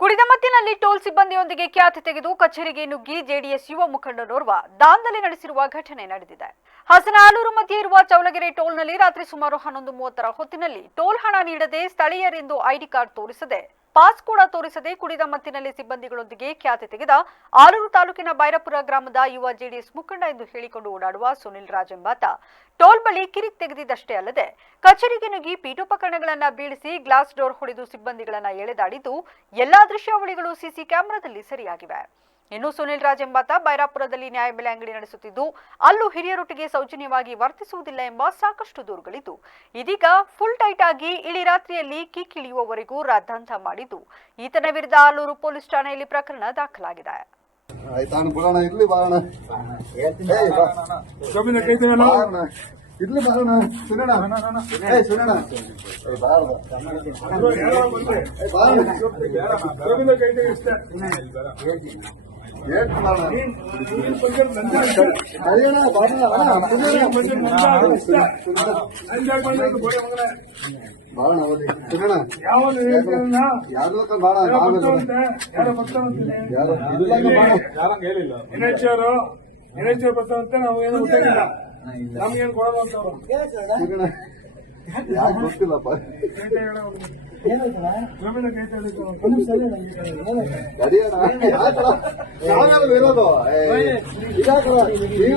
ಕುಡಿದ ಮತ್ತಿನಲ್ಲಿ ಟೋಲ್ ಸಿಬ್ಬಂದಿಯೊಂದಿಗೆ ಖ್ಯಾತಿ ತೆಗೆದು ಕಚೇರಿಗೆ ನುಗ್ಗಿ ಜೆಡಿಎಸ್ ಯುವ ಮುಖಂಡನೋರ್ವ ದಾಂಧಲೆ ನಡೆಸಿರುವ ಘಟನೆ ನಡೆದಿದೆ. ಹಸನಾಲೂರು ಮಧ್ಯೆ ಇರುವ ಚೌಲಗೆರೆ ಟೋಲ್ನಲ್ಲಿ ರಾತ್ರಿ ಸುಮಾರು ಹನ್ನೊಂದು ಮೂವತ್ತರ ಹೊತ್ತಿನಲ್ಲಿ ಟೋಲ್ ಹಣ ನೀಡದೆ ಸ್ಥಳೀಯರೆಂದು ಐಡಿ ಕಾರ್ಡ್ ತೋರಿಸದೆ ಪಾಸ್ ಕೂಡ ತೋರಿಸದೆ ಕುಡಿದ ಮತ್ತಿನಲ್ಲಿ ಸಿಬ್ಬಂದಿಗಳೊಂದಿಗೆ ಖ್ಯಾತಿ ತೆಗೆದ ಆಲೂರು ತಾಲೂಕಿನ ಬೈರಪುರ ಗ್ರಾಮದ ಯುವ ಜೆಡಿಎಸ್ ಮುಖಂಡ ಎಂದು ಹೇಳಿಕೊಂಡು ಓಡಾಡುವ ಸುನಿಲ್ ರಾಜ್ ಎಂಬಾತ ಟೋಲ್ ಬಳಿ ಕಿರಿಕ್ ತೆಗೆದಿದ್ದಷ್ಟೇ ಅಲ್ಲದೆ ಕಚೇರಿಗೆ ನುಗ್ಗಿ ಪೀಠೋಪಕರಣಗಳನ್ನ ಬೀಳಿಸಿ ಗ್ಲಾಸ್ ಡೋರ್ ಹೊಡೆದು ಸಿಬ್ಬಂದಿಗಳನ್ನ ಎಳೆದಾಡಿದ್ದು ಎಲ್ಲಾ ದೃಶ್ಯಾವಳಿಗಳು ಸಿಸಿ ಕ್ಯಾಮೆರಾದಲ್ಲಿ ಸರಿಯಾಗಿವೆ. ಇನ್ನು ಸುನಿಲ್ ರಾಜ್ ಎಂಬಾತ ಬೈರಾಪುರದಲ್ಲಿ ನ್ಯಾಯಬೆಲೆ ಅಂಗಡಿ ನಡೆಸುತ್ತಿದ್ದು ಅಲ್ಲೂ ಹಿರಿಯರೊಟ್ಟಿಗೆ ಸೌಜನ್ಯವಾಗಿ ವರ್ತಿಸುವುದಿಲ್ಲ ಎಂಬ ಸಾಕಷ್ಟು ದೂರುಗಳಿದ್ದು ಇದೀಗ ಫುಲ್ ಟೈಟ್ ಆಗಿ ಇಳಿ ರಾತ್ರಿಯಲ್ಲಿ ಕಿಕ್ಕಿಳಿಯುವವರೆಗೂ ರಾದ್ದಾಂತ ಮಾಡಿದ್ದು ಈತನ ವಿರುದ್ಧ ಆಲೂರು ಪೊಲೀಸ್ ಠಾಣೆಯಲ್ಲಿ ಪ್ರಕರಣ ದಾಖಲಾಗಿದೆ. ಇರ್ಲಿ ಸುನೋಣ ಸುನೋಣ ಬಾರೋಣ. ಯಾರೋ ಯಾರು ಎನ್ ಎಚ್ ಅವರು ಎನ್ ಎಚ್ ಅವ್ರು ಬರ್ತಾವಂತೆ ನಾವು ಏನು ಗೊತ್ತಾಗಿಲ್ಲ ನಮ್ಗೇನು ಕೊಡೋದು ಅಂತ ಅವರು ಸುನೋಣ ಯಾಕೆ ಗೊತ್ತಿಲ್ಲಪ್ಪ ಶೋಭಿನ